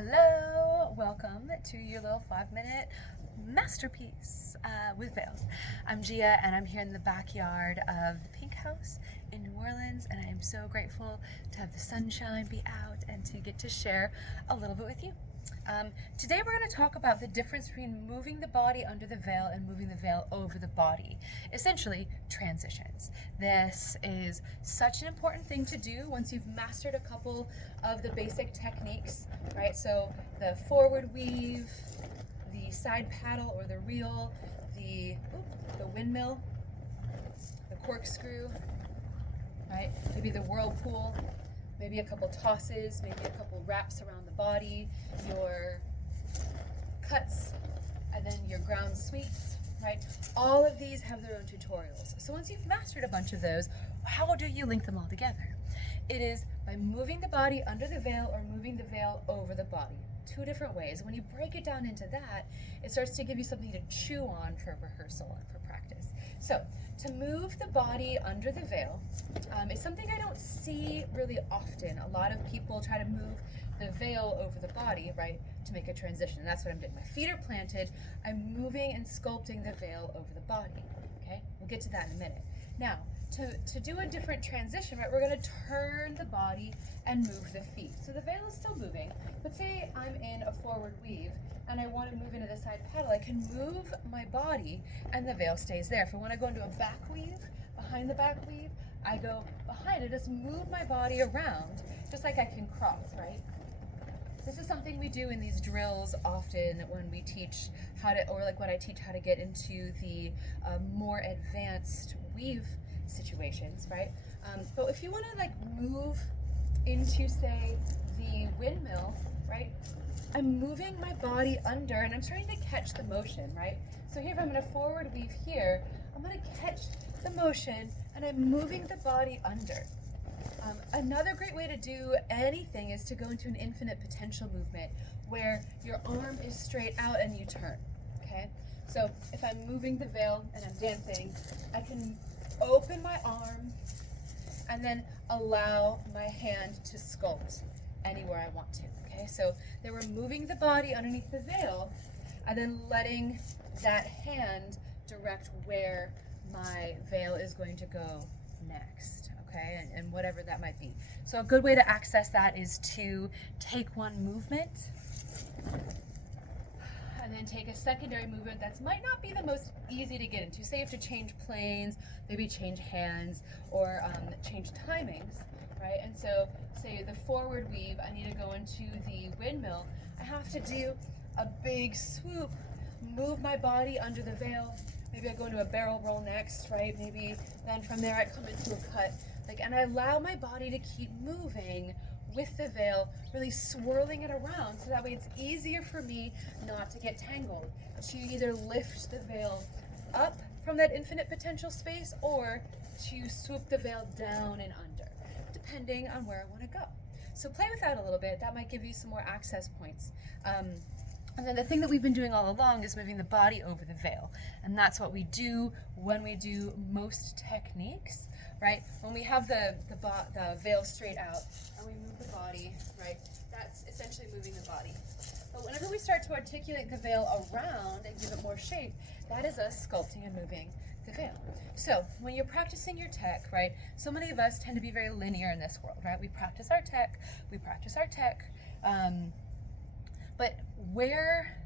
Hello, welcome to your little 5-minute masterpiece with veils. I'm Gia and I'm here in the backyard of the Pink House in New Orleans, and I am so grateful to have the sunshine be out and to get to share a little bit with you. Today we're going to talk about the difference between moving the body under the veil and moving the veil over the body, essentially transitions. This is such an important thing to do once you've mastered a couple of the basic techniques, right? So the forward weave, the side paddle or the reel, the windmill, the corkscrew, right? Maybe the whirlpool, maybe a couple tosses, maybe a couple wraps around the body, your cuts, and then your ground sweeps, right? All of these have their own tutorials. So once you've mastered a bunch of those, how do you link them all together? It is by moving the body under the veil or moving the veil over the body. Two different ways. When you break it down into that, it starts to give you something to chew on for rehearsal and for practice. So to move the body under the veil is something I don't see really often. A lot of people try to move the veil over the body, right, to make a transition. And that's what I'm doing. My feet are planted. I'm moving and sculpting the veil over the body. Okay, we'll get to that in a minute. Now, to do a different transition, right, we're going to turn the body and move the feet. So the veil is still moving, but say I'm in a forward weave and I want to move into the side paddle, I can move my body and the veil stays there. If I want to go into a back weave, behind the back weave, I go behind it, just move my body around, just like I can cross, right? This is something we do in these drills often when we teach how to, or like when I teach how to get into the more advanced weave situations, right? But if you want to like move into, say, the windmill, right? I'm moving my body under and I'm starting to catch the motion, right? So here, if I'm in a forward weave here, I'm going to catch the motion and I'm moving the body under. Another great way to do anything is to go into an infinite potential movement where your arm is straight out and you turn, okay? So if I'm moving the veil and I'm dancing, I can open my arm and then allow my hand to sculpt anywhere I want to, okay? So then we're moving the body underneath the veil and then letting that hand direct where my veil is going to go next, okay? And whatever that might be. So a good way to access that is to take one movement and then take a secondary movement that might not be the most easy to get into. Say you have to change planes, maybe change hands, or change timings, right? And so say the forward weave, I need to go into the windmill. I have to do a big swoop, move my body under the veil. Maybe I go into a barrel roll next, right? Maybe then from there I come into a cut. And I allow my body to keep moving with the veil, really swirling it around so that way it's easier for me not to get tangled, to either lift the veil up from that infinite potential space or to swoop the veil down and under, depending on where I want to go. So play with that a little bit. That might give you some more access points. And then the thing that we've been doing all along is moving the body over the veil. And that's what we do when we do most techniques, right? When we have the veil straight out and we move the body, right? That's essentially moving the body. But whenever we start to articulate the veil around and give it more shape, that is us sculpting and moving the veil. So when you're practicing your tech, right? So many of us tend to be very linear in this world, right? We practice our tech, but where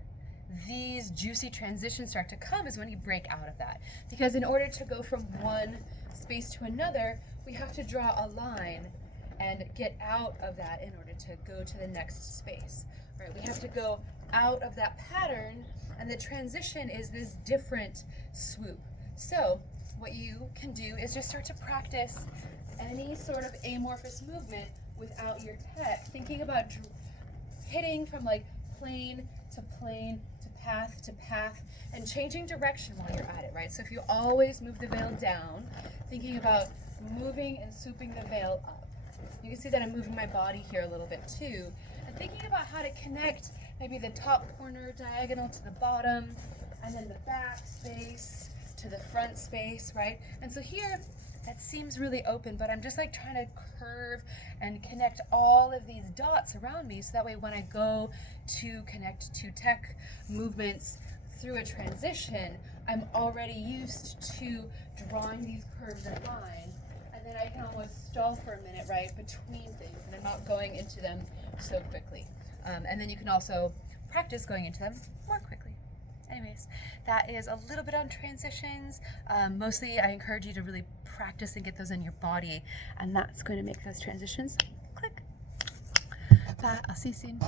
these juicy transitions start to come is when you break out of that. Because in order to go from one space to another, we have to draw a line and get out of that in order to go to the next space, right? We have to go out of that pattern, and the transition is this different swoop. So what you can do is just start to practice any sort of amorphous movement without your tech, thinking about hitting from like plane to plane to path, and changing direction while you're at it, right? So if you always move the veil down, thinking about moving and swooping the veil up. You can see that I'm moving my body here a little bit too, and thinking about how to connect maybe the top corner diagonal to the bottom, and then the back space to the front space, right? And so here, that seems really open, but I'm just like trying to curve and connect all of these dots around me, so that way when I go to connect to tech movements through a transition, I'm already used to drawing these curves and lines, and then I can almost stall for a minute, right, between things, and I'm not going into them so quickly. And then you can also practice going into them more quickly. Anyways, that is a little bit on transitions. Mostly I encourage you to really practice and get those in your body, and that's going to make those transitions click. Bye, I'll see you soon.